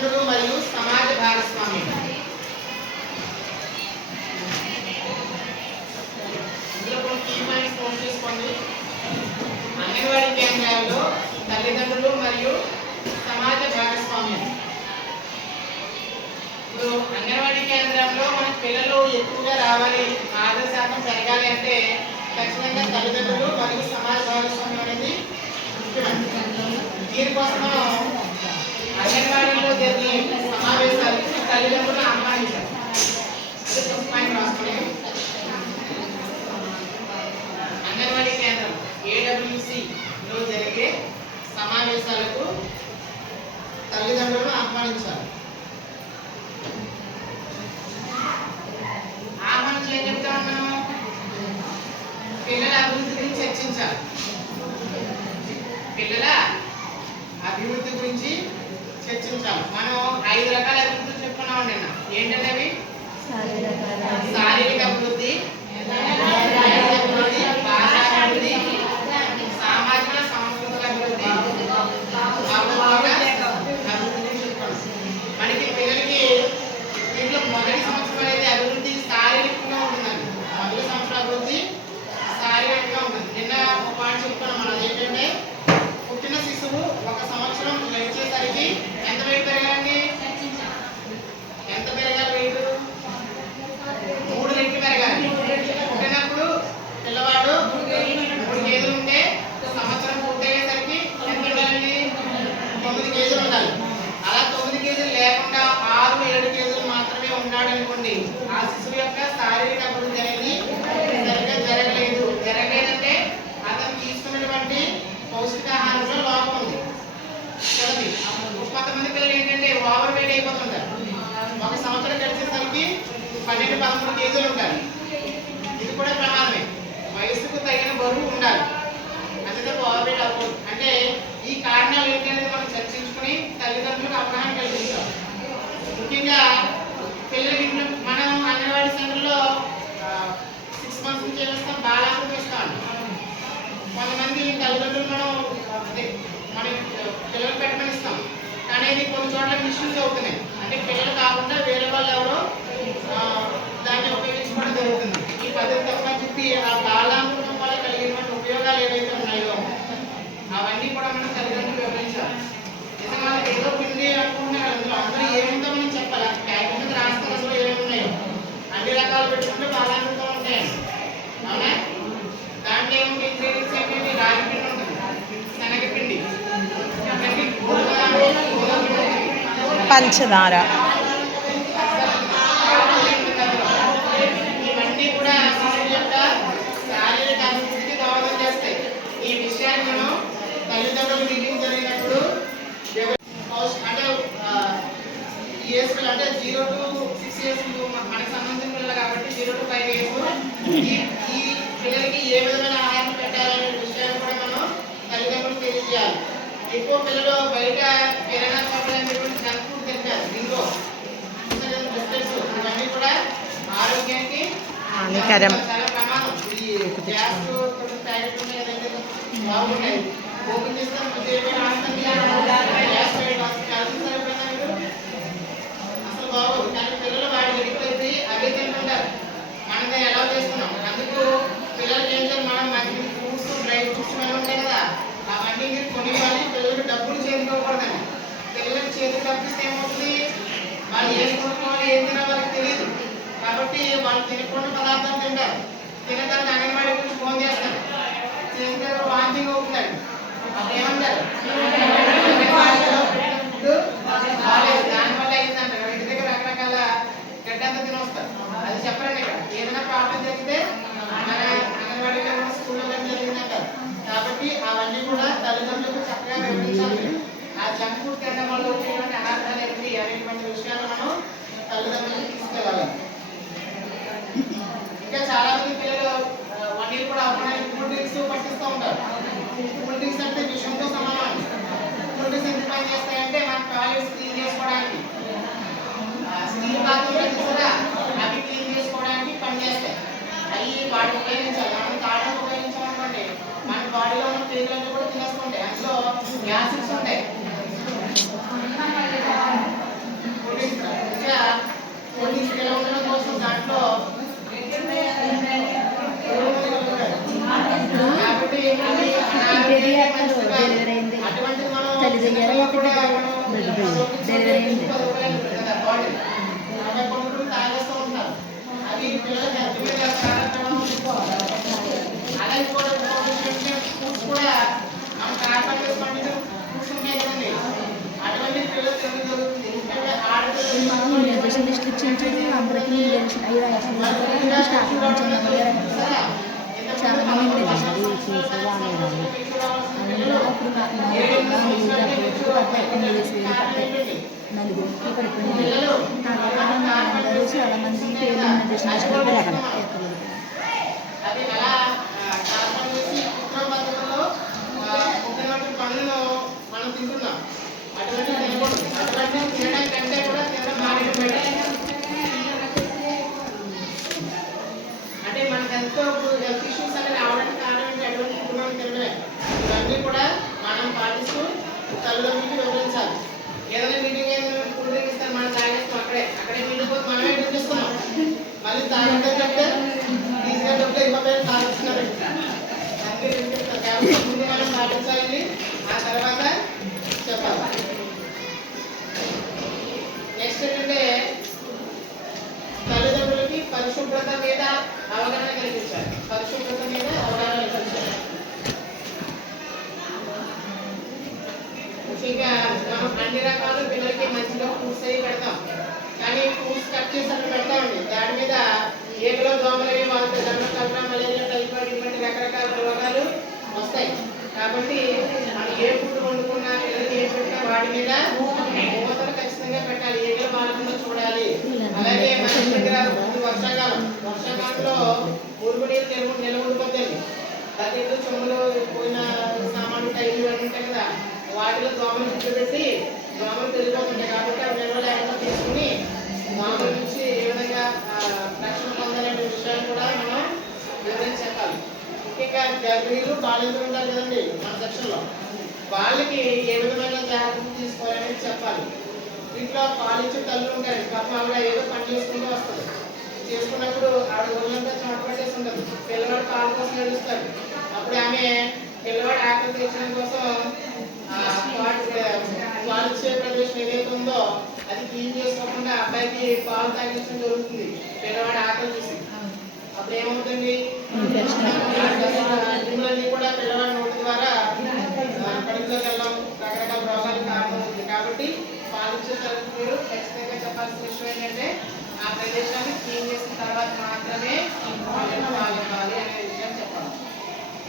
తల్లిదండ్రులు మరియు సమాజ భాగస్వామ్యం. ఇందులో కొన్ని కీ పాయింట్స్ నోట్ చేసుకోండి. అంగన్వాడీ కేంద్రాల్లో తల్లిదండ్రులు మరియు సమాజ భాగస్వామ్యం. ఇప్పుడు అంగన్వాడీ కేంద్రంలో మన పిల్లలు ఎక్కువగా రావాలి, ఆదర శాతం పెరగాలి అంటే ఖచ్చితంగా తల్లిదండ్రులు మరియు సమాజ భాగస్వామ్యం అనేది ముఖ్యమైనది. దీనికోసం అంగన్వాడీలో జరిగే సమావేశాలకు తల్లిదండ్రులను ఆహ్వానించారు. అంగన్వాడీ కేంద్రం AWCలో జరిగే సమావేశాలకు తల్లిదండ్రులను ఆహ్వానించారు. ఆహ్వానించి ఏం చెప్తా ఉన్నాము? పిల్లల అభివృద్ధి గురించి చర్చించాలి. పిల్లల అభివృద్ధి గురించి చర్చించాలి. మనం 5 రకాల అభివృద్ధి చెప్పుకున్నాం నిన్న. ఏంటంటే అవి శారీరక అభివృద్ధి, భాషాభివృద్ధి, సామాజిక సాంస్కృతిక అభివృద్ధి, అభివృద్ధి చెప్పుకున్నాం. మనకి పిల్లలకి దీంట్లో మొదటి సంవత్సరం అనేది అభివృద్ధి శారీరకంగా ఉంటుందండి. మొదటి సంవత్సరం అభివృద్ధి శారీరకంగా ఉంటుంది. నిన్న ఒక పాయింట్ చెప్పుకున్నాం మనం. ఏంటంటే పుట్టిన శిశువు 1 సంవత్సరం గడిచేసరికి ఎంత వెయిట్ పెరగాలండి? ఎంత పెరగాలి? వెయిట్ 3 రెట్లు పెరగాలి. పుట్టినప్పుడు పిల్లవాడు 3 కేజీలు ఉంటే సంవత్సరం పూర్తయ్యేసరికి ఎంత ఉండాలండి? 9 కేజీలు ఉండాలి. అలా 9 కేజీలు లేకుండా 6-7 కేజీలు మాత్రమే ఉన్నాడు అనుకోండి, ఆ శిశువు యొక్క శారీరక అభివృద్ధి అనేది సరిగ్గా జరగలేదంటే అతను తీసుకున్నటువంటి పౌష్టికాహారంలో లోపం ఉంది. కొంతమంది పిల్లలు ఏంటంటే ఓవర్ వెయిట్ అయిపోతుంటారు. 1 సంవత్సరం గడిచేసరికి 12-13 కేజీలు ఉంటారు. ఇది కూడా ప్రమాదమే. వయసుకు తగిన బరువు ఉండాలి, అంటే ఓవర్ వెయిట్ అవ్వకూడదు. అంటే ఈ కారణాలు ఏంటనేది మనం చర్చించుకుని తల్లిదండ్రులకు అవగాహన కలిగించాలి. ముఖ్యంగా పిల్లలకి మనం అంగన్వాడీ సెంటర్లో 6 months నుంచి చేస్తాం, బాలామృతం ఇస్తాం. కొంతమంది తల్లిదండ్రులు మనం పిల్లలు పెట్టమని ఇస్తాం, కానీ ఇది కొన్ని చోట్ల మిస్యూజ్ అవుతున్నాయి. అంటే పిల్లలు కాకుండా వేరే వాళ్ళు ఎవరో దాన్ని ఉపయోగించుకోవడం జరుగుతుంది. ఈ పద్ధతి తప్పని చెప్పి ఆ బాలామృతం వల్ల కలిగినటువంటి ఉపయోగాలు ఏవైతే ఉన్నాయో అవన్నీ కూడా మనం తల్లిదండ్రులు వివరించాలి. నిజంగా ఏదో పిండి అనుకుంటున్నారు, అందులో అందరూ ఏముందో మనం చెప్పాలి. ప్యాకెట్ మీద రాస్తారు అందులో ఏమేమి ఉన్నాయో. అన్ని రకాలు పెట్టుకుంటే బాలామృతం ఉంటాయండి, అవునా? దాంట్లో ఏముంది? ఇంగ్రీడియంట్స్ ఏంటంటే రాగి పిండి ఉంటుంది, శనగపిండి, పంచదార, ఇవన్నీ కూడా శిశువు యొక్క శారీరక అభివృద్ధికి దోహదం చేస్తాయి. ఈ విషయాన్ని మనం తల్లిదండ్రులు మీటింగ్ జరిగినప్పుడు అంటే ఈ ఏజ్ పిల్లలు అంటే 0 to 6 years మనకు సంబంధించిన పిల్లలు కాబట్టి 0 to 5 years ఈ పిల్లలకి ఏ విధమైన ఆహారం పెట్టాలనే విషయాన్ని కూడా మనం తల్లిదండ్రులకు తెలియజేయాలి. ఎక్కువ పిల్లలు బయట కిరాణా షాపులు అనేటువంటి జంక్ ఫుడ్ తింటారు. దీంట్లో బిస్కెట్స్ ఇవన్నీ కూడా ఆరోగ్యానికి హానికరం, చాలా ప్రమాదం. ఈ గ్యాస్ ప్యాకెట్ ఉన్నాయి ఏదైతే బాగుంటాయి, ఓపెన్ చేస్తాం అసలు బాగోదు. కానీ పిల్లలు వాడి వెళ్ళిపోయి అవే తింటుంటారు. మనమే ఎలా చేస్తున్నాం. అందుకు పిల్లలకి ఏం చేయాలి? మనం మంచి ఫ్రూట్స్, డ్రై ఫ్రూట్స్ అన్నీ ఉంటాయి కదా, అవన్నీ మీరు కొనివ్వాలి. పిల్లలకు డబ్బులు చేతికోకూడదండి. పిల్లలకు చేతికి డబ్బిస్తే ఏమవుతుంది? వాళ్ళు ఏం కొనుక్కోవాలి, ఏం తినాలి వాళ్ళకి తెలియదు. కాబట్టి వాళ్ళు తినకుండా పదార్థాలు తింటారు. తిన్న తర్వాత అంగన్వాడీ గురించి ఫోన్ చేస్తారు, చేసిన వాంతింగ్ అవుతుందండి. అప్పుడు ఏమంటారు? దానివల్ల అయిందంటారు. ఇంటి దగ్గర రకరకాల గడ్డంతా తినొస్తారు. అది చెప్పరండి. ఇక్కడ ఏదైనా ప్రాబ్లం జరిగితే మన అంగన్వాడీలో స్కూల్లో జరిగిందంటారు. కాబట్టి అవన్నీ కూడా తల్లిదండ్రులకు చక్కగా వివరించాలి. ఆ జంక్ ఫుడ్ తినడం వల్ల వచ్చేటువంటి అనార్థాలు ఏంటి అనేటువంటి విషయాలు మనం తల్లిదండ్రులకు తీసుకెళ్ళాలి. ఇంకా చాలా మంది పిల్లలు 1 year కూడా అవ్వడానికి కూల్ డ్రింక్స్ పట్టిస్తూ ఉంటారు. కూల్ డ్రింక్స్ అంటే విషయంతో సమానం. కూల్ డ్రింక్స్ ఎందుకు పని చేస్తాయంటే మన టాయిలెట్స్ క్లీన్ చేసుకోవడానికి, స్టీల్ పాత్రలు కూడా అవి క్లీన్ చేసుకోవడానికి పనిచేస్తాయి. అవి వాటిని ఉపయోగించాలి. మనం తాళాలు ఉపయోగించామనుకోండి మన బాడీలో ఉన్న పేర్లన్నీ కూడా తినేస్తుంటాయి. అందులో గ్యాసెస్ ఉంటాయి. కూడా మనం 10 రూపాయలు ఉంటుంది కదా బాటిల్ 40 కొనుక్కుని తాగేస్తూ ఉంటారు. అది పిల్లలకి అర్థమే చేస్తారా అలాగే కూడా ఫ్రూట్స్ కూడా మనం కార్బన్ పండించిన ఫ్రూట్స్ ఉంటాయి కదండి అటువంటి పిల్లలు తినడం జరుగుతుంది. ముఖ్యంగా అది అలా కార్బన్ వేసి కృత్రిమ పద్ధతుల్లో ముఖ్యమైన పండ్లను మనం తింటున్నాం. అటువంటి తినకూడదు. అటువంటి తినడం కంటే కూడా తినడం మానేయడం బెటర్. అంటే మనకు ఎంతో హెల్త్ ఇష్యూస్ అనేది రావడానికి కారణం ఏంటి? అటువంటి ఫుడ్ మనం తినడమే. ఇవన్నీ కూడా మనం పాటిస్తూ తల్లిదండ్రులకి వివరించాలి. ఏదైనా మీటింగ్ ఏదైనా ఫుడ్ ఇస్తారు మనం తాగేస్తాం అక్కడే మీటింగ్ పోతే మనమే డ్రింక్ ఇస్తున్నాం. మళ్ళీ తాగేటంటే ఈజీగా డబ్బులు అయిపోతాయని తాగిస్తున్నారు. అందుకే డ్రింక్ ఇస్తారు కాబట్టి ముందు మనం పాటించాలి. ఆ తర్వాత చెప్పాలి. నెక్స్ట్ ఏంటంటే తల్లిదండ్రులకి పరిశుభ్రత మీద అవగాహన కలిగించాలి. పరిశుభ్రత మీద అవగాహన కలిగించాలి. ముఖ్యంగా మనం అన్ని రకాల పిల్లలకి మంచిగా ఫ్రూట్స్ అవి పెడతాం. కానీ ఫ్రూట్స్ కట్ చేసి అక్కడ పెడతామండి. దాని మీద ఏదో దోమలు వాళ్ళకి జన్మ కలరా మలేరియా టైఫాయిడ్ ఇటువంటి రకరకాల రోగాలు వస్తాయి. కాబట్టి మనం ఏ ఫుడ్ వండుకున్నా పిల్లలకి ఏ పెట్టినా వాటి మీద మూతలు ఖచ్చితంగా పెట్టాలి. ఏగల బాలకుండా చూడాలి. అలాగే మన దగ్గర వర్షాకాలంలో మురుగు నీరు నిల్వ ఉండిపోతుంది. బకెట్లు చెమ్ములు పోయిన సామాన్లు టైలు ఇవన్నీ ఉంటాయి కదా వాటిలో దోమలు పెట్టి దోమలు పెరిగిపోతుంటాయి. కాబట్టి అవి నిల్వ లేకుండా తీసుకుని దోమల నుంచి ఏ విధంగా రక్షణ పొందాలనే విషయాన్ని కూడా మనం వివరించి చెప్పాలి. ముఖ్యంగా గర్భిణీలు బాలింతలు ఉంటారు కదండి మన సెక్షన్లో వాళ్ళకి ఏ విధమైన జాగ్రత్తలు తీసుకోవాలనేది చెప్పాలి. ఇంట్లో పాలించే తల్లులు ఉంటాయి. పాపం ఆవిడ ఏదో పని చేసుకుంటూ వస్తుంది. చేసుకున్నప్పుడు ఆవిడ ఒళ్ళంతా చోటపట్టేసి ఉంటుంది. పిల్లవాడు పాలు కోసం ఏడుస్తాడు. అప్పుడు ఆమె పిల్లవాడు ఆకలి తీర్చడం కోసం పాలు ఇచ్చే ప్రదేశం ఏదైతే ఉందో అది క్లీన్ చేసుకోకుండా అబ్బాయికి పాలు తాగించడం జరుగుతుంది. పిల్లవాడు ఆకలి చూసి అప్పుడు ఏమవుతుంది నిమ్మలన్నీ కూడా పిల్లవాడి నోటి ద్వారా కడుపులోకి వెళ్ళడం రకరకాల రోగాలు కారణమవుతుంది. కాబట్టి పాలిచ్చే తరగతి మీరు ఖచ్చితంగా చెప్పాల్సిన విషయం ఏంటంటే ఆ ప్రదేశాన్ని క్లీన్ చేసిన తర్వాత మాత్రమే పాలను వాడాలి అనే విషయం చెప్పాలి.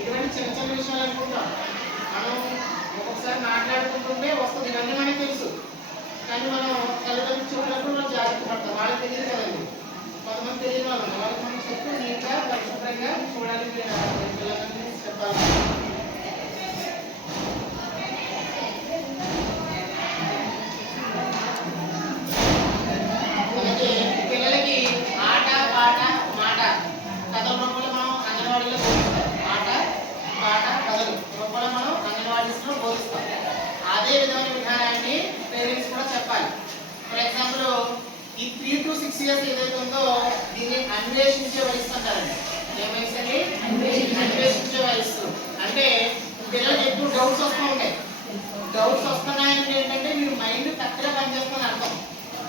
ఇటువంటి చిన్న చిన్న విషయాలు అనుకుంటాం. మనం ఒక్కొక్కసారి మాట్లాడుకుంటుంటే వస్తుంది. ఇవన్నీ మనకి తెలుసు. కానీ మనం తల్లిదండ్రులు చెప్పినప్పుడు మనం జాగ్రత్త పడతాం. వాళ్ళకి తెలియదు కదండి. కొంతమంది తెలియని వాళ్ళు వాళ్ళకి మనం చెప్తూ నీట్గా పరిశుభ్రంగా చూడాలి పిల్లలని చెప్పాలి. అలాగే పిల్లలకి ఆట పాట మాట కథల రూపంలో మనం అంగన్వాడీలో బోధిస్తాం. ఆట పాట కథలు రూపంలో మనం అంగన్వాడీస్లో బోధిస్తాం. అదే విధమైన విధానాన్ని పేరెంట్స్ కూడా చెప్పాలి. ఫర్ ఎగ్జాంపుల్ ఈ 3 to 6 years ఏదైతే ఉందో దీన్ని అన్వేషించే వయసు అంటారండి. ఏ వయసు అండి? అన్వేషించే వయసు. అంటే పిల్లలకి ఎక్కువ డౌట్స్ వస్తూ ఉంటాయి. డౌట్స్ వస్తున్నాయంటే ఏంటంటే మీరు మైండ్ కరెక్ట్గా పనిచేస్తుంది అర్థం.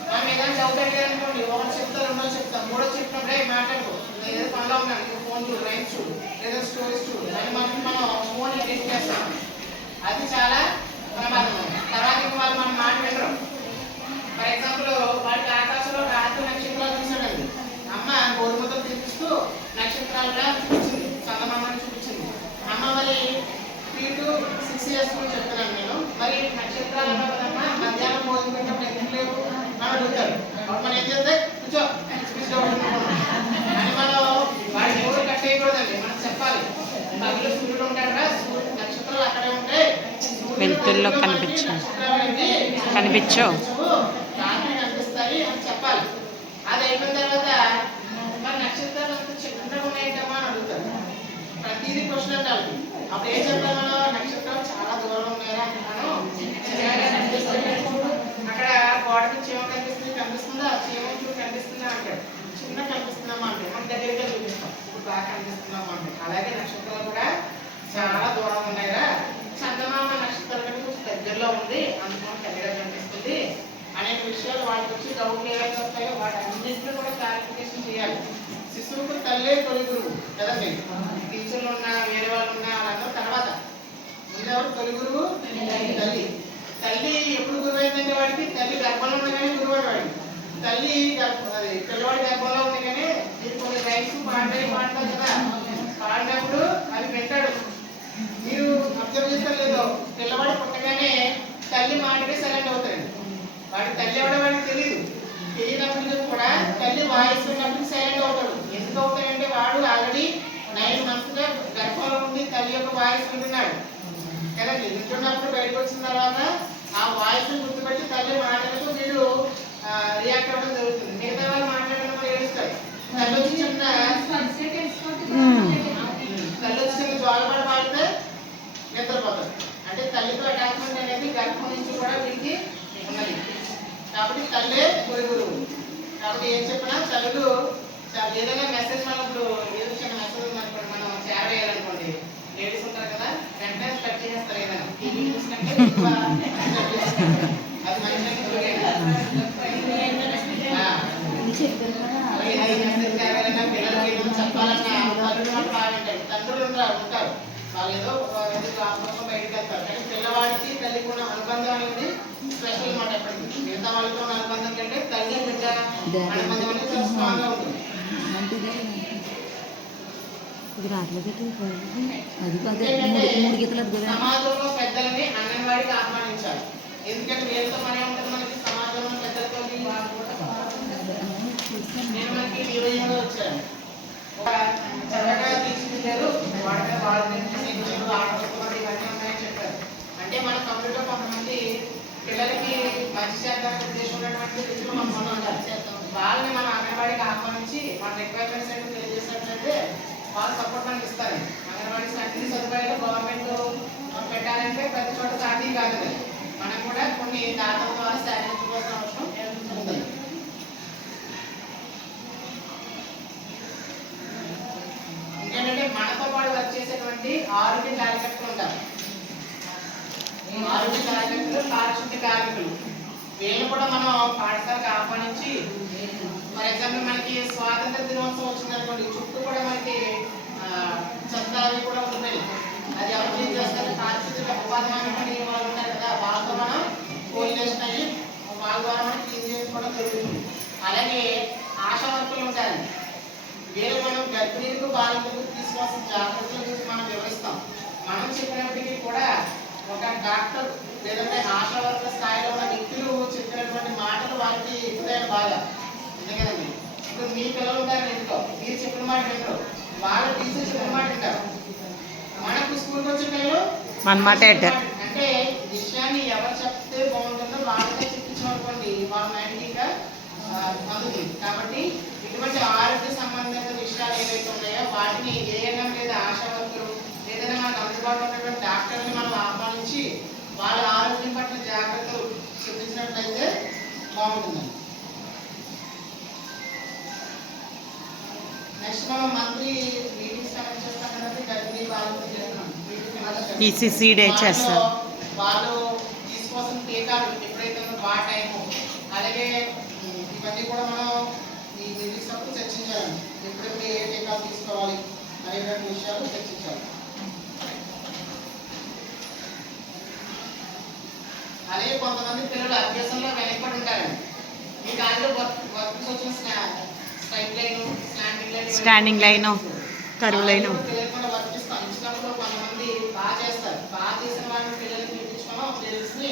మనం ఏదైనా డౌట్ అడిగారు అనుకోండి ఒకటి చెప్తా రెండో చెప్తాం మూడో చెప్పినప్పుడే మాట్లాడుకో ఏదో పనిలో ఉన్నాను ఫోన్ చూడు రైమ్స్ చూడు లేదా స్టోరీస్ చూడు అని మనం ఫోన్ ఎడిట్ చేస్తాం. అది చాలా ప్రమాదం. తర్వాత వాళ్ళు మనం మాట వినరు. ఫర్ ఎగ్జాంపుల్ వాడికి ఆకాశంలో రాత్రి నక్షత్రాలు చూసాడండి. అమ్మ గోరుముతో తినిపిస్తూ నక్షత్రాలుగా చూపించింది. చందమామని చూపించింది. అమ్మ మరి 3 to 6 years గురించి చెప్తున్నాను నేను. మరి నక్షత్రాలు అన్నా కదమ్మా మధ్యాహ్నం భోజనం పెట్టినప్పుడు ఎందుకు లేవు అని అడుగుతారు. అప్పుడు మనం ఏం చేస్తే కూర్చో అని మనం వాడి ఎవరు కట్టేయకూడదండి. మనం చెప్పాలి పగలు సూర్యుడు ఉంటారా నక్షత్రాలు అక్కడే ఉంటాయి వెలుతుల్లో కనిపించవు రాత్రి కనిపిస్తాయి అని చెప్పాలి. అది అయిపోయిన తర్వాత మరి నక్షత్రాలు అంత చిన్నగా ఉన్నాయంటమ్మా అని అడుగుతారు. ప్రతిదీ క్వశ్చన్ అంటారు. అప్పుడు ఏం చెప్తాం మనం నక్షత్రాలు చాలా దూరం ఉన్నాయా అంటున్నాను అక్కడ గోడకి చీమ కనిపిస్తుందా చీమ చూడు కనిపిస్తుందా అంటాడు. చిన్న కనిపిస్తున్నామా అంటే మన దగ్గరగా చూపిస్తాం. ఇప్పుడు బాగా కనిపిస్తున్నామా అంటే అలాగే నక్షత్రాలు కూడా చాలా దూరం ఉన్నాయా చందమామ నక్షత్రం కంటే కొంచెం దగ్గరలో ఉంది, అందుకని పెద్దగా కనిపిస్తుంది అనే విషయాలు వాటికి వచ్చి డౌట్లు ఏవైతే వస్తాయో వాటి అన్నింటినీ కూడా క్లారిఫికేషన్ చేయాలి. శిశువుకు తల్లే తొలి గురువు కదండి. టీచర్లు ఉన్నా వేరే వాళ్ళు ఉన్నా వాళ్ళందరూ తర్వాత, ముందెవరు తొలి గురువు? తల్లి. తల్లి ఎప్పుడు గురువు అయిందంటే వాడికి తల్లి గర్భంలో ఉండగానే గురువు అని వాడికి. తల్లి పిల్లవాడి గర్భంలో ఉండగానే మీరు కొన్ని రైట్స్ పాడతారు కదా, పాడినప్పుడు అది వింటాడు. మీరు అబ్జర్వ్ చేస్తారు లేదో, పిల్లవాడు పుట్టగానే తల్లి మాటకే సైలెంట్ అవుతాడు. వాడి తల్లి ఎవడో వాడికి తెలియదు, తెలియనప్పుడు కూడా తల్లి వాయిస్ ఉన్నప్పుడు సైలెంట్ అవుతాడు. ఎందుకు అవుతాడంటే వాడు ఆల్రెడీ 9 months గా గర్భంలో ఉండి తల్లి యొక్క వాయిస్ వింటున్నాడు కదండి. వింటున్నప్పుడు బయటకు వచ్చిన తర్వాత ఆ వాయిస్ గుర్తుపెట్టి తల్లి మాటలకు వీడు రియాక్ట్ అవ్వడం జరుగుతుంది. మిగతా వాళ్ళు మాట్లాడినప్పుడు ఏడుస్తాడు. తల్లి వచ్చి చిన్న జ్వాలపడ పాడితే నిద్రపోతాడు. అంటే తల్లితో అటాచ్మెంట్ అనేది గర్భం నుంచి కూడా వీరికి ఉన్నది. కాబట్టి తల్లే తొలి గురువు. కాబట్టి ఏం చెప్పినా తల్లులు ఏదైనా మెసేజ్ మనప్పుడు ఏదో చిన్న మెసేజ్ ఉందనుకోండి, మనం షేర్ చేయాలనుకోండి, లేడీస్ ఉంటారు కదా, వెంటనే కట్ చేసేస్తారు. ఏదైనా టీవీ న్యూస్ కంటే అది మంచిగా పిల్లలకి చెప్పాలన్నా తల్లులు మాత్రం బాగుంటారు. తండ్రులు ఉంటారు, వాళ్ళు ఏదో ఆత్మకం బయటకు వెళ్తారు. కానీ పిల్లవాడికి తల్లికి ఉన్న అనుబంధం అనేది స్పెషల్ అన్నమాట. ఎప్పటికీ మిగతా వాళ్ళతో ఉన్న అనుబంధం కంటే తల్లి బిడ్డ అనుబంధం అనేది చాలా స్ట్రాంగ్ గా ఉంటుంది. సమాజంలో పెద్దలని అంగన్వాడికి ఆహ్వానించాలి. ఎందుకంటే వీళ్ళతో మనే ఉంటుంది మనకి సమాజంలో పెద్దలతో. నేను మనకి నిర్వహణలో వచ్చాను, చక్కగా తీసుకుంటారు, వాటి వాళ్ళని ఆటలు ఇవన్నీ ఉన్నాయని చెప్పారు. అంటే మన కంప్యూటర్ కొంతమంది పిల్లలకి మంచి చేద్దామనే ఉద్దేశం ఉన్నటువంటి వ్యక్తులు మన మనం ఉంటారు. వాళ్ళని మనం అంగన్వాడికి ఆహ్వానించి మన రిక్వైర్మెంట్స్ ఏంటో తెలియజేసినట్లయితే వాళ్ళు సపోర్ట్ మనకి ఇస్తారు. అంగన్వాడికి అన్ని సదుపాయాలు గవర్నమెంట్ పెట్టాలంటే ప్రతి చోట సాధ్యం కాదు కదా, మనం కూడా కొన్ని దాతల ద్వారా సేకరించుకోవాల్సిన అవసరం ఉంది. ఏంటంటే మనతో పాటు వర్క్ చేసేటువంటి ఆరోగ్య కార్యకర్తలు ఉంటారు. ఆరోగ్య కార్యకర్తలు, పారిశుద్ధ్య కార్మికులు, వీళ్ళు కూడా మనం పాఠశాలకు ఆహ్వానించి, ఫర్ ఎగ్జాంపుల్ మనకి స్వాతంత్ర దినోత్సవం వచ్చిందనుకోండి, చుట్టూ కూడా మనకి చెత్త అవి కూడా ఉంటాయి. అది ఎవరు క్లీన్ చేస్తారు? పారిశుద్ధ్య ఉపాధి హామీ వాళ్ళు ఉంటారు కదా, వాళ్ళతో మనం కోఆర్డినేషన్ అయ్యి వాళ్ళ ద్వారా మనం క్లీన్ చేసుకోవడం జరుగుతుంది. అలాగే ఆశా వర్కులు ఉంటారు. వీళ్ళు మనం గర్భిణీలకు బాలికలకు తీసుకోవాల్సిన జాగ్రత్తల గురించి మనం వివరిస్తాం. మనం చెప్పినప్పటికీ కూడా ఒక డాక్టర్ లేదంటే ఆశా వర్కర్ స్థాయిలో ఉన్న వ్యక్తులు చెప్పినటువంటి మాటలు వారికి ఎక్కుతాయని బాగా అంతే కదండి. ఇప్పుడు మీ పిల్లలు ఉంటారు ఇంట్లో, మీరు చెప్పిన మాట వింటారు, వాళ్ళ టీచర్ చెప్పిన మాట వింటారు. మనకు స్కూల్కి వచ్చే పిల్లలు మన మాట అంటే విషయాన్ని ఎవరు చెప్తే బాగుంటుందో వాళ్ళకే చెప్పించామనుకోండి, వాళ్ళ మైండ్కి ఇంకా అందుతుంది. కాబట్టి ఇటువంటి ఆరోగ్య సంబంధిత విషయాలు ఏవైతే ఉన్నాయో వాటిని ఏఎన్ఎం లేదా ఆశా వర్కరు ఏదైనా మనకు అందుబాటులో ఉన్నటువంటి డాక్టర్ని మనం ఆహ్వానించి వాళ్ళ ఆరోగ్యం పట్ల జాగ్రత్తలు చూపించినట్లయితే బాగుంటుందండి. నెక్స్ట్ మనం మంత్లీ మీటింగ్స్ కనెక్ట్ చేస్తాం కదండి, గర్భిణీ బాలికలు చేస్తున్నాం. వాళ్ళు తీసుకోవాల్సిన టీకాలు ఎప్పుడైతే ఆ టైము, అలాగే ఇవన్నీ కూడా మనం ఈ మీటింగ్స్ అప్పుడు చర్చించాలి. ఎప్పుడెప్పుడు ఏ టీకాలు తీసుకోవాలి అనేటువంటి విషయాలు చర్చించాలి. అలాగే కొంతమంది పిల్లలు అభ్యాసంలో వెనకబడి ఉంటారండి. మీ దాంట్లో వర్క్స్ వచ్చిన స్టాండింగ్ లైన్, కరువు లైన్ పిల్లలు కూడా వర్క్ ఇస్తాం. ఇచ్చినప్పుడు కొంతమంది బాగా చేస్తారు. బాగా చేసిన వాళ్ళని పిల్లలకి చూపించుకున్నాం, తెలిసి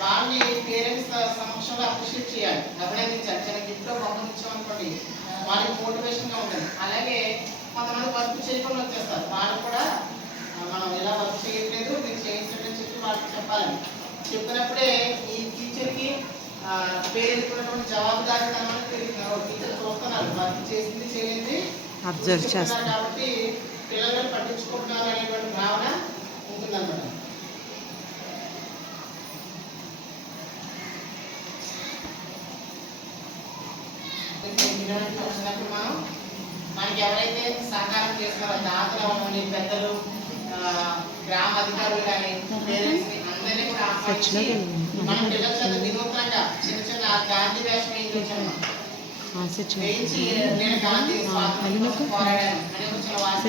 వాళ్ళని పేరెంట్స్ సమక్షంలో అప్రిషియేట్ చేయాలి, అభినందించాలి. చిన్న గిఫ్ట్లో పంపించాం అనుకోండి, వాళ్ళకి మోటివేషన్గా ఉంటుంది. అలాగే కొంతమంది వర్క్ చేయకుండా వచ్చేస్తారు, వాళ్ళు కూడా మనం ఇలా వర్క్ చేయట్లేదు మీరు చేయించండి అని చెప్పి వాళ్ళకి చెప్పాలని చెప్పినప్పుడే ఈ టీచర్కి పేరెంట్స్ ఉన్నటువంటి జవాబుదారీతనం పెరుగుతున్నారు. టీచర్ చూస్తున్నారు వర్క్ చేసింది చేయలేదు అబ్జర్వ్ చేస్తారు, కాబట్టి పిల్లలను పట్టించుకుంటున్నారు అనేటువంటి భావన ఉంటుందన్నమాట. వచ్చినప్పుడు మనం మనకి ఎవరైతే సహకారం చేస్తున్నారో దాతలు అవన్నీ పెద్దలు, గ్రామ అధికారులు కానీ పేరెంట్స్ అందరినీ కూడా ఆహ్వానించి మన పిల్లల చేత వినూత్నంగా చిన్న చిన్న గాంధీ వేషం వేయించాము. వేయించి నేను గాంధీ స్వాతంత్రం పోరాడాను అనే ఒక చిన్న వాక్యం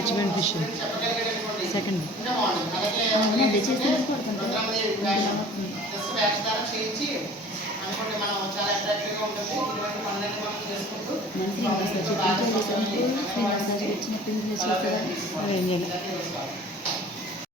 చెప్పగలిగేటటువంటి ఇంకా బాగుంటుంది. అలాగే రుద్రమదేవి వేషం జస్ట్ వేషధారం చేయించి అనుకోండి మనం చాలా అట్రాక్టివ్గా ఉంటుంది. ఇటువంటి పనులన్నీ మనం చేసుకుంటూ మంత్రి